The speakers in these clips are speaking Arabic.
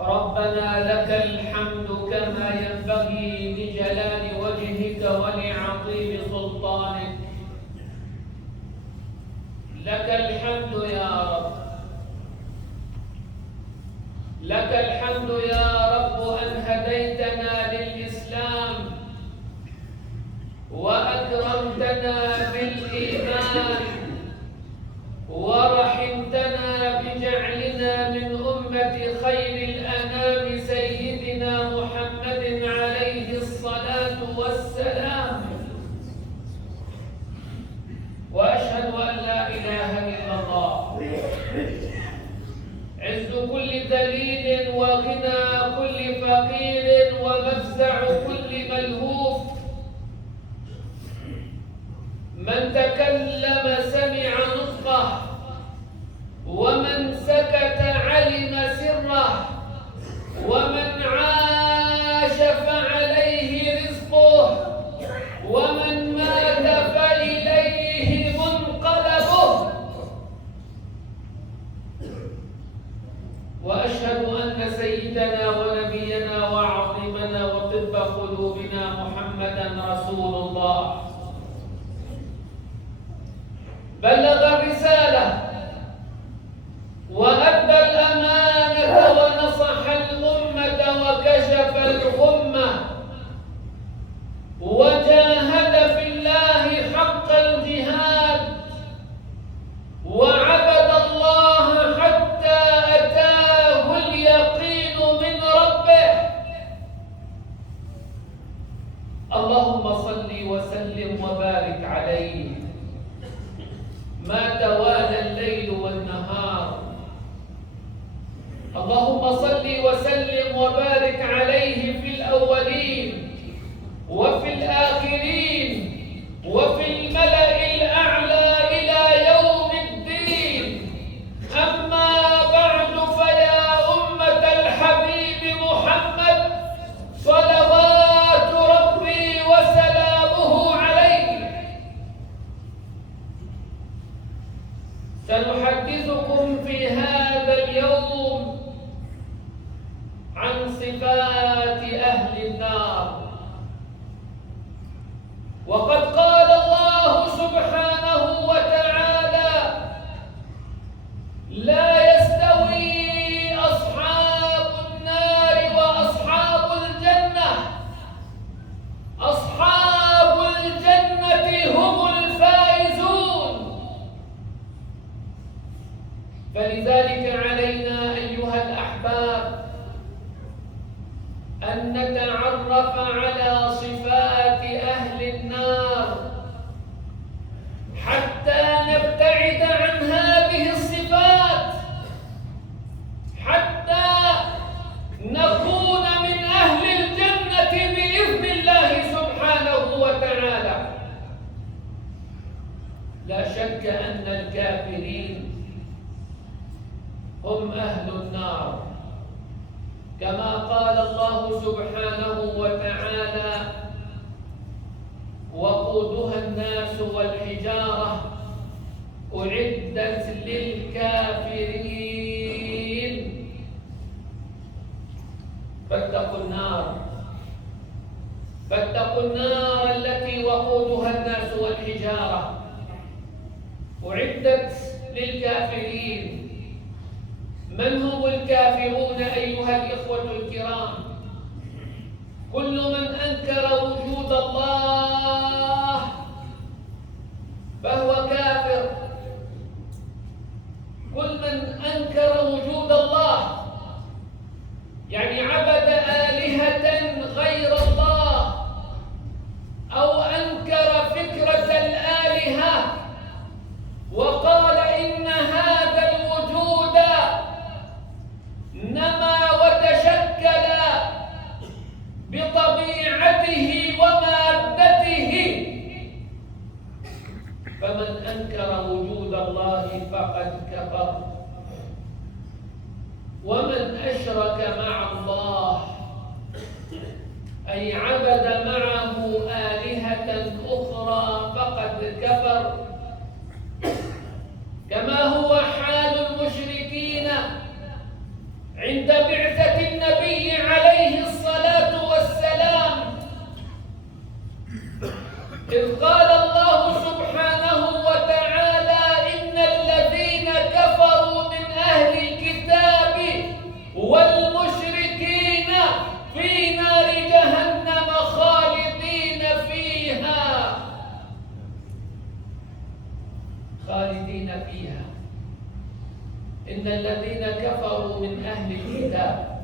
ربنا لك الحمد كما ينبغي لجلال وجهك ولعظيم سلطانك. لك الحمد يا رب، لك الحمد يا رب أن هديتنا للإسلام وأكرمتنا بالإيمان ورحمتنا بجعلنا من أمة خير الأنام سيدنا محمد عليه الصلاة والسلام. وأشهد أن لا إله إلا الله، عز كل ذليل وغنى كل فقير ومفزع كل ملهوف. من تكلم سمع نطقه، ومن سكت علم سره، ومن عاش فعليه رزقه، ومن مات فإليه منقلبه. وأشهد أن سيدنا ونبينا وعظيمنا وطب قلوبنا محمدا رسول الله بلغ الرسالة وأدى الأمانة ونصح الأمة وكشف الغمة وجاهد في الله حق الجهاد وعبد الله حتى أتاه اليقين من ربه. اللهم صل وسلم وبارك عليه ما توالى الليل والنهار. اللهم صل وسلم وبارك عليه في الأولين وفي الآخرين وفي الملأ الأعلى إلى يوم الدين. أما بعد، فيا أمة الحبيب محمد صلوات ربي وسلامه عليه، سنحدثكم في هذا اليوم عن صفات أهل النار. وقد قال الله سبحانه وتعالى: لا يستوي أصحاب النار وأصحاب الجنة، أصحاب الجنة هم الفائزون. فلذلك علينا أيها الأحباب أن نتعرف على صفات أهل النار حتى نبتعد عن هذه الصفات، حتى نكون من أهل الجنة بإذن الله سبحانه وتعالى. لا شك أن الكافرين هم أهل النار، كما قال الله سبحانه وتعالى: وقودها الناس والحجارة أعدت للكافرين. فاتقوا النار، فاتقوا النار التي وقودها الناس والحجارة أعدت للكافرين. من هم الكافرون أيها الإخوة الكرام؟ كل من أنكر وجود الله فهو كافر. كل من أنكر وجود الله، يعني عبد آلهة غير الله أو أنكر فكرة الآلهة وقال إن هذا الوجود نما وتشكل بطبيعته ومادته، فمن أنكر وجود الله فقد كفر. ومن أشرك مع الله أي عبد معه آلهة أخرى فقد كفر، كما هو حال المشركين عند بعثة إن الذين كفروا من أهل الكتاب،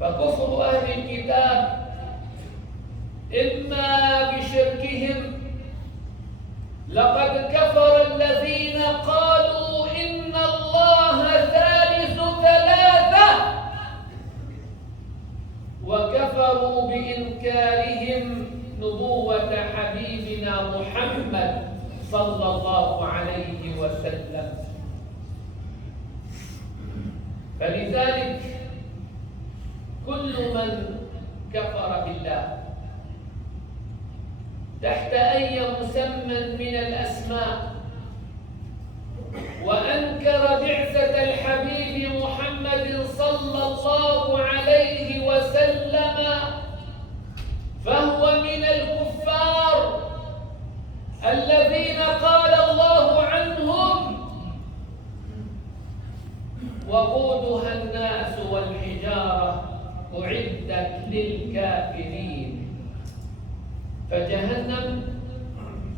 فكفر أهل الكتاب إما بشركهم، لقد كفر الذين قالوا إن الله ثالث ثلاثة، وكفروا بإنكارهم نبوة حبيبنا محمد صلى الله عليه وسلم. فلذلك كل من كفر بالله تحت أي مسمى من الأسماء وأنكر بعثة الحبيب محمد صلى الله عليه وسلم فهو من الكفار الذين قال الله عنهم وقودها الناس والحجارة أعدت للكافرين. فجهنم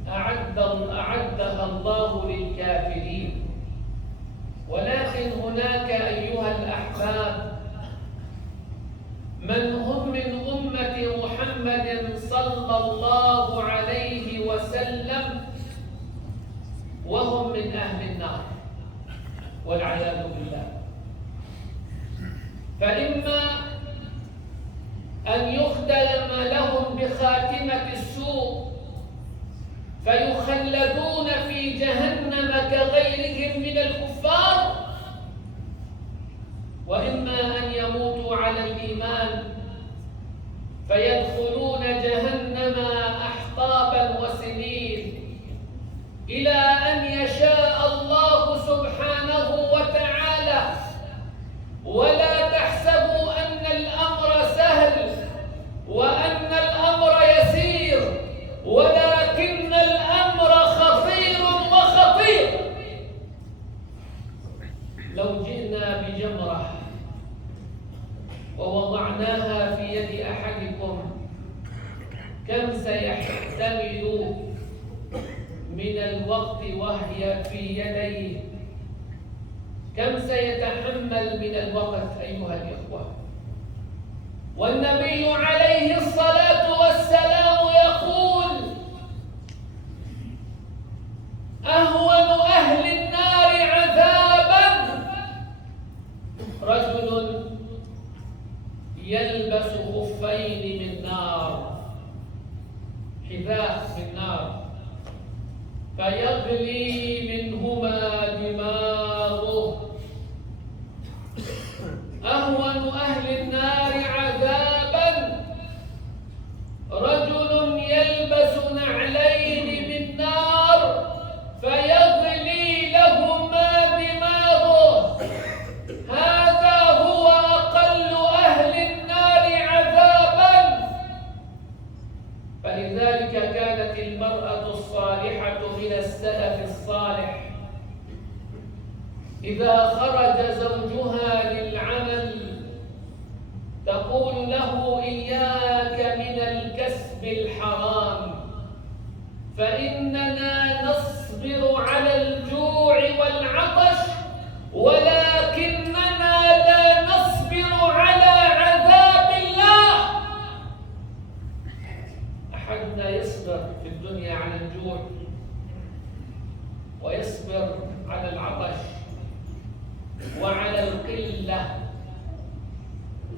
أعدها الله للكافرين. ولكن هناك أيها الأحباب من هم من أمة محمد صلى الله عليه وسلم وهم من أهل النار والعياذ بالله. فإما أن يختم لهم بخاتمة السوء فيخلدون في جهنم كغيرهم من الكفار، وإما أن يموتوا على الإيمان فيدخلون جهنم أحقابا وسنين إلى أن يشاء الله سبحانه وتعالى. ولا تحسبوا أن الأمر سهل وأن الأمر يسير، ولكن الأمر خطير وخطير. لو جئنا بجمرة ووضعناها في يد أحدكم كم سيحتمل من الوقت وهي في يديه؟ كم سيتحمل من الوقت أيها الإخوة؟ والنبي عليه الصلاة والسلام يقول أهون أهل النار عذابا رجل يلبس خفين من نار، حذاء من نار، فيغلي منهما دماغه. أهون أهل النار عذابا رجل يلبس نعلين من نار فيغلي لهما دماغه. هذا هو أقل أهل النار عذابا. فلذلك كانت المرأة الصالحة من السلف الصالح إذا خرج زوجها للعمل تقول له إياك من الكسب الحرام، فإننا نصبر على الجوع والعطش ولكننا لا نصبر على عذاب الله. أحدنا يصبر في الدنيا على الجوع ويصبر على العطش وعلى القلة،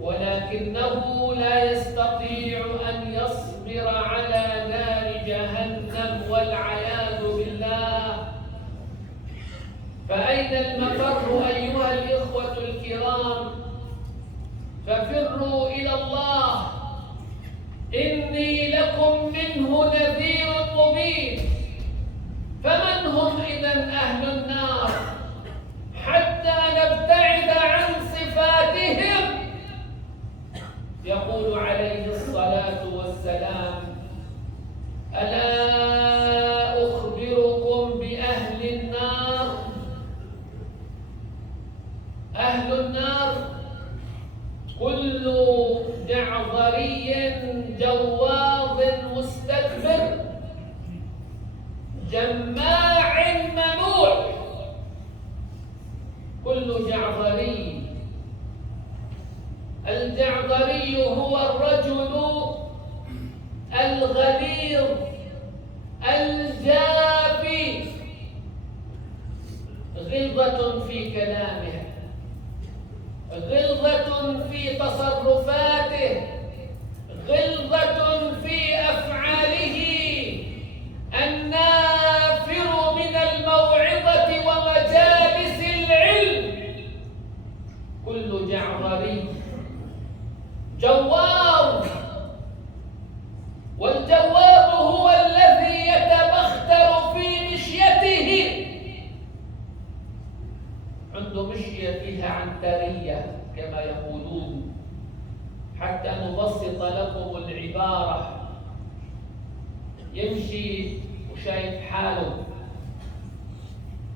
ولكنه لا يستطيع أن يصبر على نار جهنم والعياذ بالله. فأين المفر أيها الإخوة الكرام؟ ففروا إلى الله، إني لكم منه نذير مبين. فمن هم إذن أهل النار حتى نبتعد عن صفاتهم؟ يقول عليه الصلاة والسلام ألا أخبركم بأهل النار؟ أهل النار كل جعظري جواظ مستكبر جماع منوع كل جعفري. الجعفري هو الرجل الغليظ الجافي، غلظة في كلامه، غلظة في تصرفاته، غلظة في أفعاله، النافر من الموعظة ومجالس العلم. كل جعفري جواب، والجواب هو الذي يتبختر في مشيته، عنده مشية فيها عنترية كما يقولون. حتى نبسط لكم العبارة، يمشي وشايف حاله،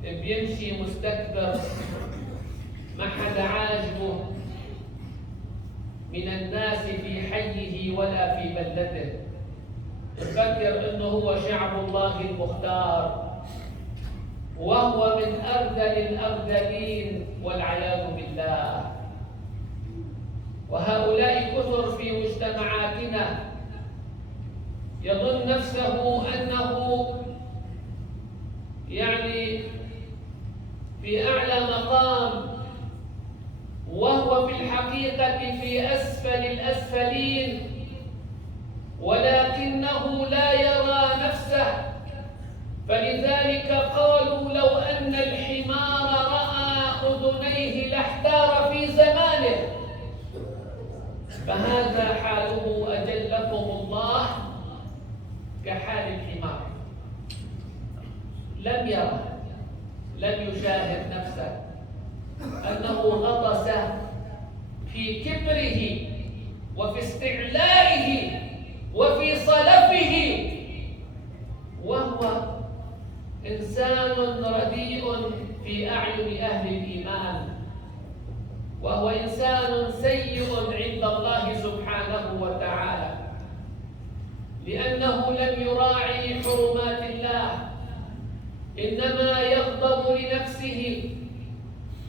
بيمشي مستكبر، ما حدا عاجبه من الناس في حيه ولا في بلدته، يفكر انه هو شعب الله المختار، وهو من أرذل الأرذلين والعياذ بالله. وهؤلاء كثر في مجتمعاتنا، يظن نفسه أنه يعني في أعلى مقام، وهو في الحقيقة في أسفل الأسفلين، ولكنه لا يرى نفسه. فلذلك قالوا لو أن الحمار رأى أذنيه لاحتار في زمانه. فهذا حاله أجلكم الله كحال الحمار، لم يرى، لم يشاهد نفسه أنه غطس في كبره وفي استعلائه وفي صلفه، وهو إنسان رديء في أعين أهل الإيمان، وهو إنسان سيء عند الله سبحانه وتعالى، لأنه لم يراعي حرمات الله، إنما يغضب لنفسه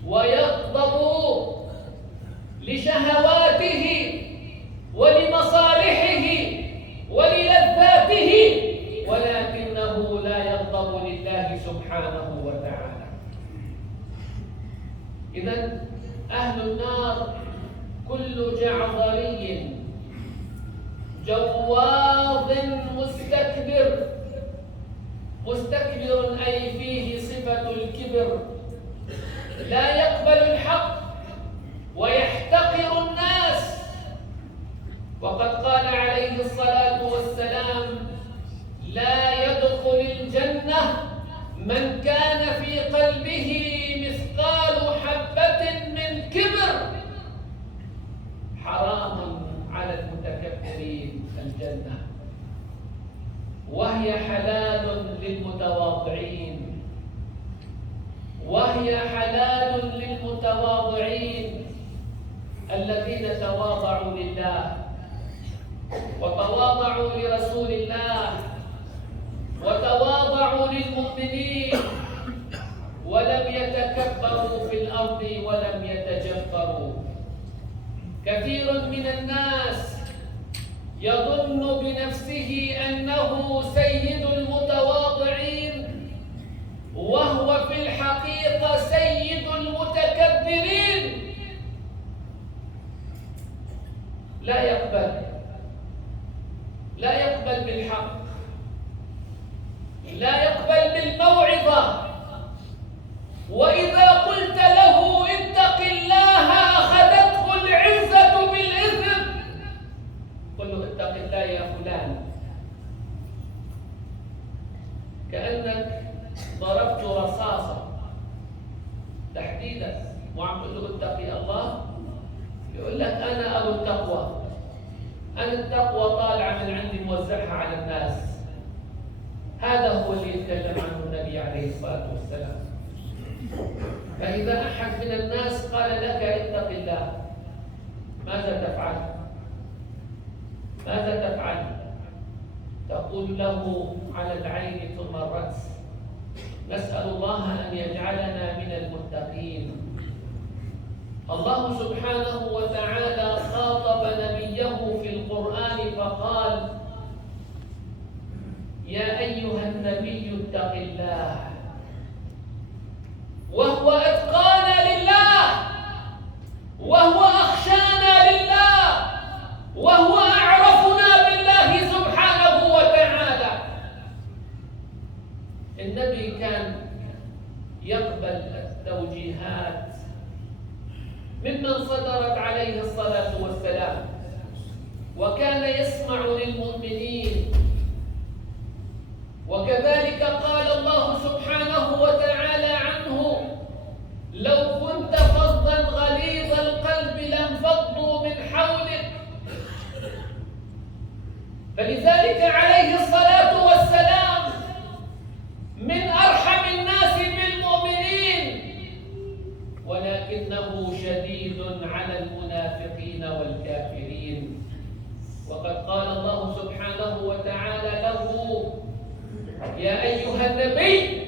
ويغضب لشهواته ولمصالحه وللذاته، ولكنه لا يغضب لله سبحانه وتعالى. إذن أهل النار كل جعفري جواظ مستكبر، مستكبر أي فيه صفة الكبر، لا يقبل الحق ويحتقر الناس. وقد قال عليه الصلاة والسلام: لا يدخل الجنة من كان في قلبه مثقال حبة من كبر. حرام على المتكبرين الجنة، وهي حلال للمتواضعين، وهي حلال للمتواضعين الذين تواضعوا لله وتواضعوا لرسول الله وتواضعوا للمؤمنين، ولم يتكبروا في الأرض ولم يتجبروا. كثير من الناس يظن بنفسه أنه سيد المتواضعين، وهو في الحقيقة سيد المتكبرين. لا يقبل بالحق، لا يقبل بالموعظة، وإذا قلت له اتق الله أخذته العزة بالإثم. قل له اتق الله يا فلان، كأنك ضربت رصاصة تحديدا وعم تقول له اتقي الله، يقول لك أنا أبو التقوى، أنا التقوى طالعة من عندي موزعها على الناس. هذا هو اللي يتكلم عنه النبي عليه الصلاة والسلام. فإذا أحد من الناس قال لك اتق الله، ماذا تفعل؟ ماذا تفعل؟ تقول له على العين ثم الرأس: نسأل الله أن يجعلنا من المتقين، يتق الله وهو أتقانا لله وهو أخشانا لله وهو أعرفنا بالله سبحانه وتعالى. النبي كان يقبل التوجيهات ممن صدرت عليه الصلاة والسلام، وكان يسمع للمؤمنين. وكذلك قال الله سبحانه وتعالى عنه: لو كنت فظا غليظ القلب لانفضوا من حولك. فلذلك عليه الصلاة والسلام من أرحم الناس بالمؤمنين، ولكنه شديد على المنافقين والكافرين. وقد قال الله سبحانه وتعالى له: يا أيها النبي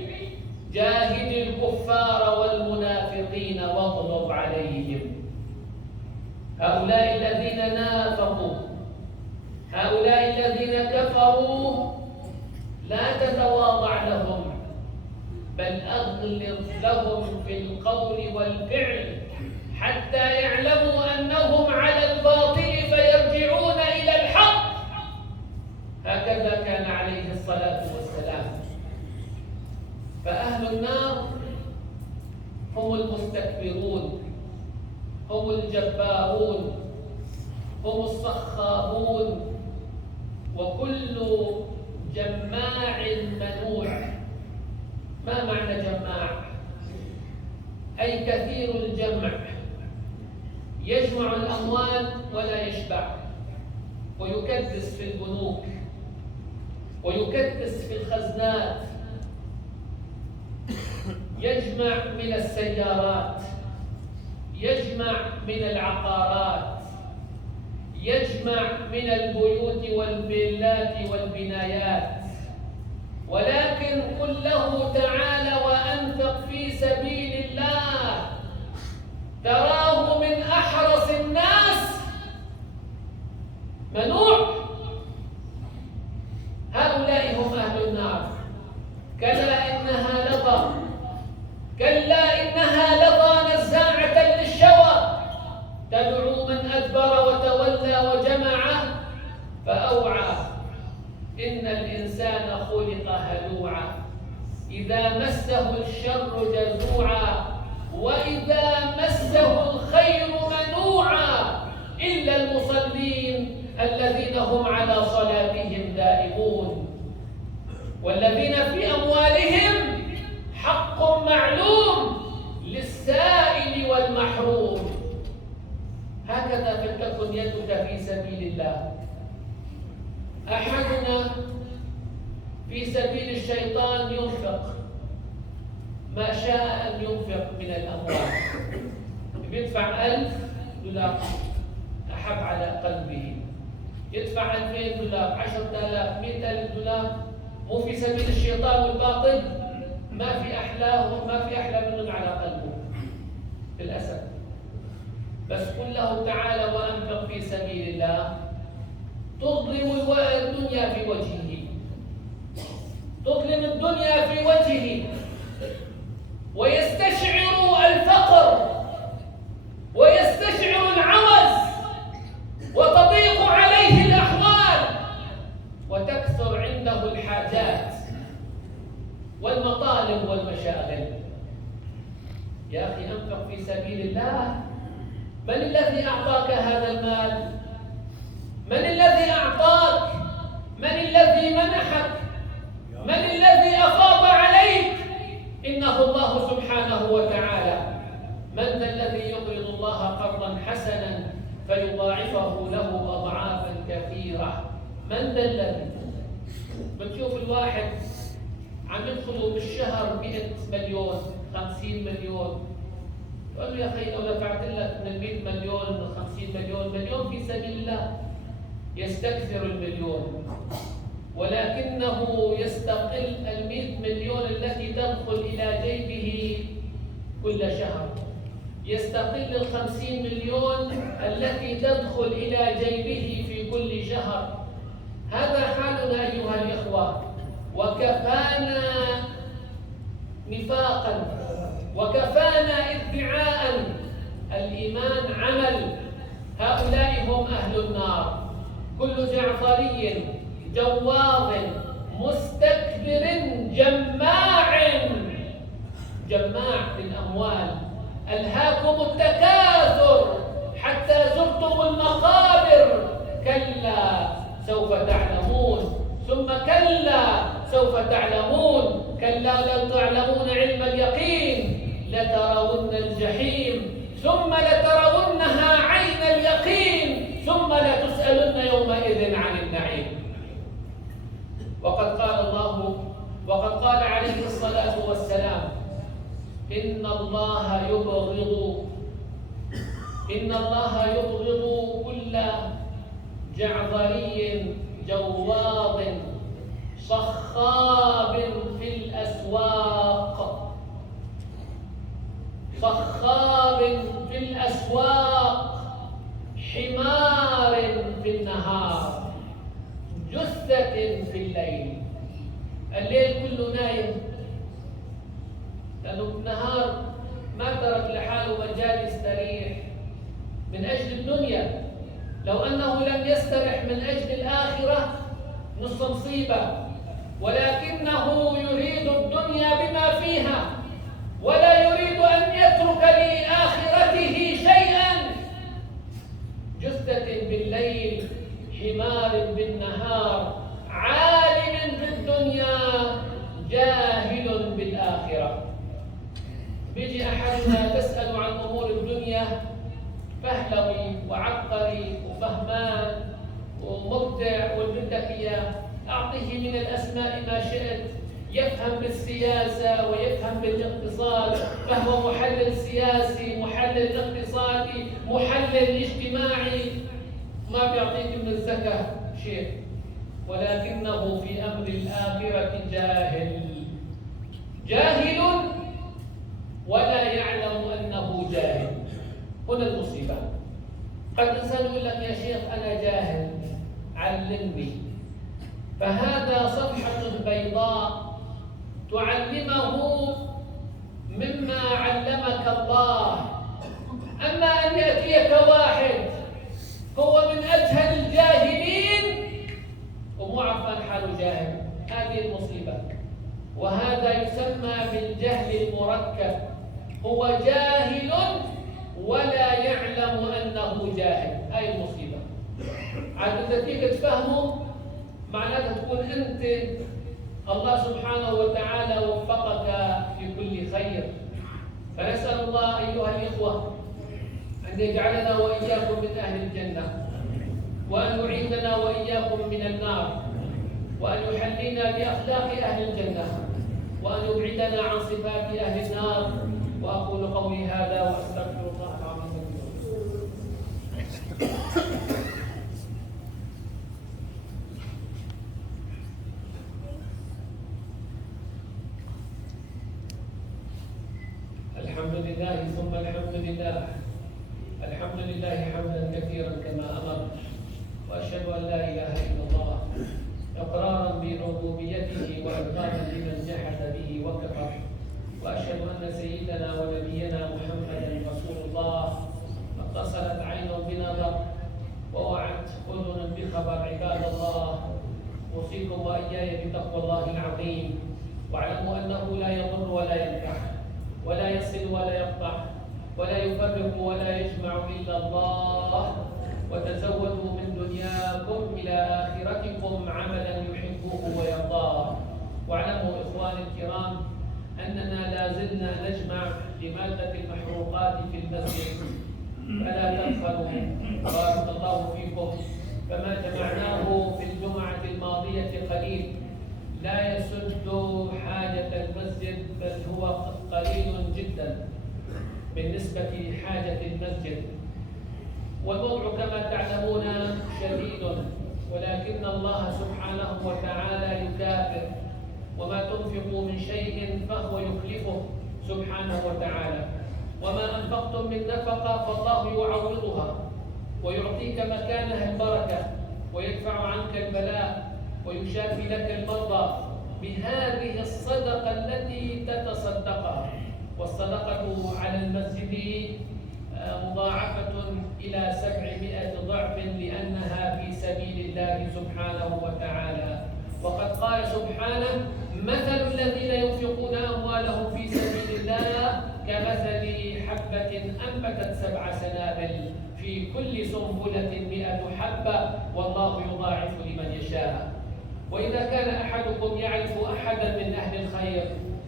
جاهد الكفار والمنافقين واغلظ عليهم. هؤلاء الذين نافقوا، هؤلاء الذين كفروا، لا تتواضع لهم، بل أغلظ لهم في القول والفعل حتى يعلموا أنهم على الباطل فيرجعون إلى الحق. هكذا كان عليه الصلاة والسلام. فأهل النار هم المستكبرون، هم الجبارون، هم الصخابون، وكل جماع منوع. ما معنى جماع؟ أي كثير الجمع، يجمع الأموال ولا يشبع، ويكدس في البنوك، ويكدس في الخزنات، يجمع من السيارات، يجمع من العقارات، يجمع من البيوت والفيلات والبنايات. ولكن قل له تعالى: وأنفق في سبيل الله، تراه من أحرص الناس منوع. هؤلاء هم أهل النار. كلا إنها لظى، كلا إنها لظى نزاعة للشوى، تدعو من أدبر وتولى وجمع فأوعى. إن الإنسان خلق هلوعا، إذا مسه الشر جزوعا، وإذا مسه الخير منوعا، إلا المصلين الذين هم على صلاتهم دائمون، والذين في أموالهم حق معلوم للسائل والمحروم. هكذا فلتكن يدك في سبيل الله. أحدنا في سبيل الشيطان ينفق ما شاء أن ينفق من الأموال، بيدفع $1000 أحب على قلبه، يدفع $2000، 10,000، $100,000، مو في سبيل الشيطان والباطل. ما في أحلاه، ما في أحلى منهم على قلبه للأسف. بس قل له تعالى: وأنفق في سبيل الله، تظلم الدنيا في وجهه، تظلم الدنيا في وجهه، ويستشعر الفقر ويستشعر العوز، وتضيق عليه الأحوال، وتكثر عنده الحاجات والمطالب والمشاغل. يا أخي أنفق في سبيل الله. من الذي أعطاك هذا المال؟ من الذي أعطاك؟ من الذي منحك؟ من الذي أفاض عليك؟ إنه الله سبحانه وتعالى. من ذا الذي يقرض الله قرضا حسنا فيضاعفه له أضعافا كثيرة؟ من ذا الذي؟ بتشوف الواحد عم يدخلوا بالشهر 100 مليون، 50 مليون، تقول له: يا أخي لو دفعت لك من 100 مليون، من 50 مليون، مليون في سبيل الله. يستكثر المليون، ولكنه يستقل 100 مليون التي تدخل إلى جيبه كل شهر، يستقل 50 مليون التي تدخل إلى جيبه في كل شهر. هذا حالنا أيها الإخوة. وكفانا نفاقا وكفانا ادعاء. الإيمان عمل. هؤلاء هم أهل النار. كل جعفري جواظ مستكبر جماع في الأموال. ألهاكم التكاثر حتى زرتم المقابر. كلا سوف تعلمون ثم كلا سوف تعلمون. كلا لو تعلمون علم اليقين لترون الجحيم ثم لترونها عين اليقين ثم لتسألن يومئذ عن النعيم. وقد قال عليه الصلاة والسلام: إن الله يبغض كل جعفري جواظ صخاب في الأسواق حمار في النهار جثة في الليل. الليل كله نايم لأنه النهار ما ترك لحاله مجال يستريح من أجل الدنيا. لو أنه لم يسترح من أجل الآخرة نص مصيبة، ولكنه يريد الدنيا بما فيها ولا يريد أن يترك لآخرته شيئا. جثة بالليل حمار بالنهار، عالم بالدنيا جاهل بالآخرة. بيجي أحدنا تسأل عن أمور الدنيا، فهلوي وعبقري وفهمان ومبدع وبدك إياه، أعطيه من الأسماء ما شئت. يفهم بالسياسة ويفهم بالاقتصاد، فهو محلل سياسي، محلل اقتصادي، محلل اجتماعي، ما بيعطيك من الزكاة شيء، ولكنه في أمر الآخرة جاهل ولا يعلم أنه جاهل. هنا المصيبة. قد إنسان يقول لك: يا شيخ أنا جاهل علمني. فهذا صفحة بيضاء تعلمه مما علمك الله. أما أن يأتيك واحد هو من أجهل الجاهلين ومو عارفان حاله جاهل، هذه المصيبة. وهذا يسمى بالجهل المركب. هو جاهل ولا يعلم أنه جاهل. هاي المصيبة. عاد إذا فيك تفهمه معناتها تكون أنت الله سبحانه وتعالى وفقك في كل خير. فنسأل الله أيها الإخوة أن يجعلنا وإياكم من أهل الجنة، وأن يعيذنا وإياكم من النار، وأن يحلينا بأخلاق أهل الجنة، وأن يبعدنا عن صفات أهل النار. وأقول قولي هذا وأستغفر الله العظيم. الحمد لله ثم الحمد لله. الحمد لله حمدا كثيرا كما أمر، وأشهد أن لا إله إلا الله إقرارا بربوبيته وإبطالا لمن جحد به وكفر. وأشهد أن سيدنا ونبينا محمدا رسول الله اتصلت عين بنظر ووعت أذن بخبر. عباد الله، أوصيكم وإياي بتقوى الله العظيم، واعلموا أنه لا يضر ولا ينفع ولا يصل ولا يقطع ولا يفرق ولا يجمع إلا الله. وتزودوا من دنياكم إلى آخرتكم عملا يحبه ويرضاه. واعلموا إخواني الكرام أننا لا زلنا نجمع لمادة المحروقات في المسجد، فلا تبخلوا بارك الله فيكم. فما جمعناه في الجمعة الماضية قليل لا يسد حاجة المسجد، بل هو قليل جدا بالنسبة لحاجة المسجد. والوضع كما تعلمون شديد، ولكن الله سبحانه وتعالى يكافئ، وما تنفقوا من شيء فهو يخلفه سبحانه وتعالى. وما أنفقتم من نفقة فالله يعوضها ويعطيك مكانها البركة، ويدفع عنك البلاء، ويشافي لك المرضى، بهذه الصدقة التي تتصدقها. والصدقة على المسجد مضاعفة إلى 700 ضعف لأنها في سبيل الله سبحانه وتعالى. وقد قال سبحانه: مثل الذين ينفقون أموالهم في سبيل الله كمثل حبة أنبتت 7 سنابل في كل سنبلة 100 حبة والله يضاعف لمن يشاء. وإذا كان أحدكم يعرف أحدا من أهل الخير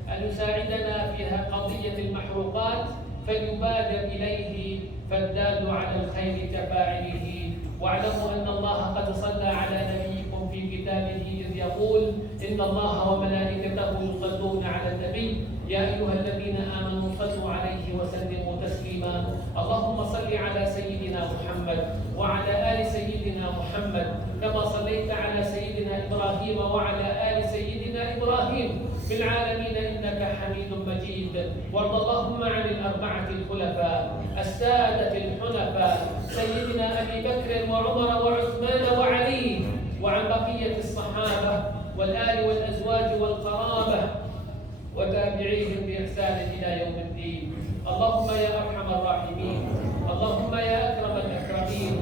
أن يساعدنا في قضية المحروقات فليبادر إليه، فالدال على الخير كفاعله. واعلموا أن الله قد صلى على نبيكم في كتابه إذ يقول: إن الله وملائكته يصلون على النبي يا أيها الذين آمنوا صلوا عليه وسلموا تسليما. اللهم صل على سيدنا محمد وعلى آل سيدنا محمد كما صليت على سيدنا إبراهيم وعلى آل سيدنا إبراهيم في العالمين إنك حميد مجيد. وارض اللهم عن الأربعة الخلفاء السادة الحنفاء سيدنا أبي بكر وعمر وعثمان وعلي، وعن بقية الصحابة والآل والأزواج والقرابة وتابعيهم بإحسان إلى يوم الدين. اللهم يا أرحم الراحمين، اللهم يا أكرم الأكرمين،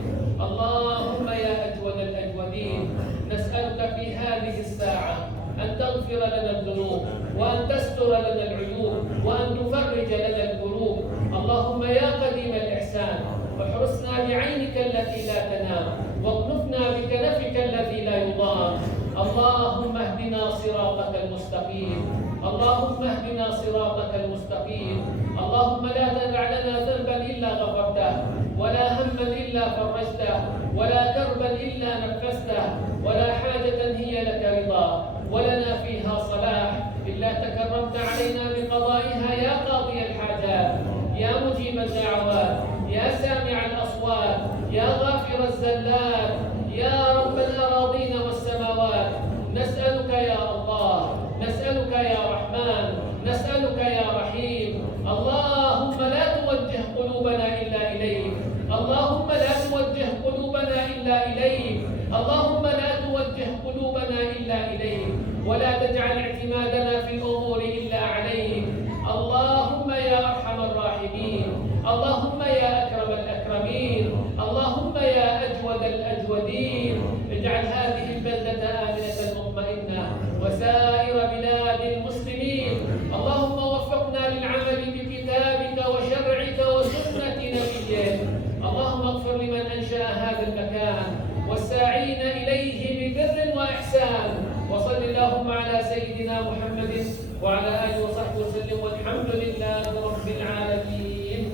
اللهم يا أجود الأجودين، نسألك في هذه الساعة أن تغفر لنا الذنوب وأن تستر لنا العيوب وأن تفرج لنا الكروب. اللهم يا قديم الإحسان احرسنا بعينك التي لا تنام واكنفنا بكنفك الذي لا يضام. اللهم اهدنا صراطك المستقيم، اللهم اهدنا صراطك المستقيم. اللهم لا تدع لنا ذنبا إلا غفرته ولا هما إلا فرجته ولا كربا إلا نفسته ولا حاجة هي لك رضا ولنا فيها صلاح إلا تكرمت علينا بقضائها يا قاضي الحاجات يا مجيب الدعوات يا سامع الأصوات يا غافر الزلات يا رب الأراضين والسماوات. نسألك يا الله، نسألك يا رحمن، نسألك يا رحيم. اللهم لا توجه قلوبنا إلا إليك، اللهم لا توجه قلوبنا إلا إليك، اللهم لا توجه قلوبنا إلا إليك، ولا تجعل اعتمادنا في الأمور إلا عليك. اللهم يا أرحم الراحمين، اللهم يا أكرم الأكرمين، اللهم يا أجود الأجودين. اجعل هذه البلدة آمنة مطمئنة وسائر بلاد المسلمين. اللهم وفقنا للعمل بكتابك وشرعك وسنة نبيك. اللهم اغفر لمن أنشأ هذا المكان والساعين إليه ببر وإحسان. وصل اللهم على سيدنا محمد وعلى آله وصحبه وسلم، والحمد لله رب العالمين.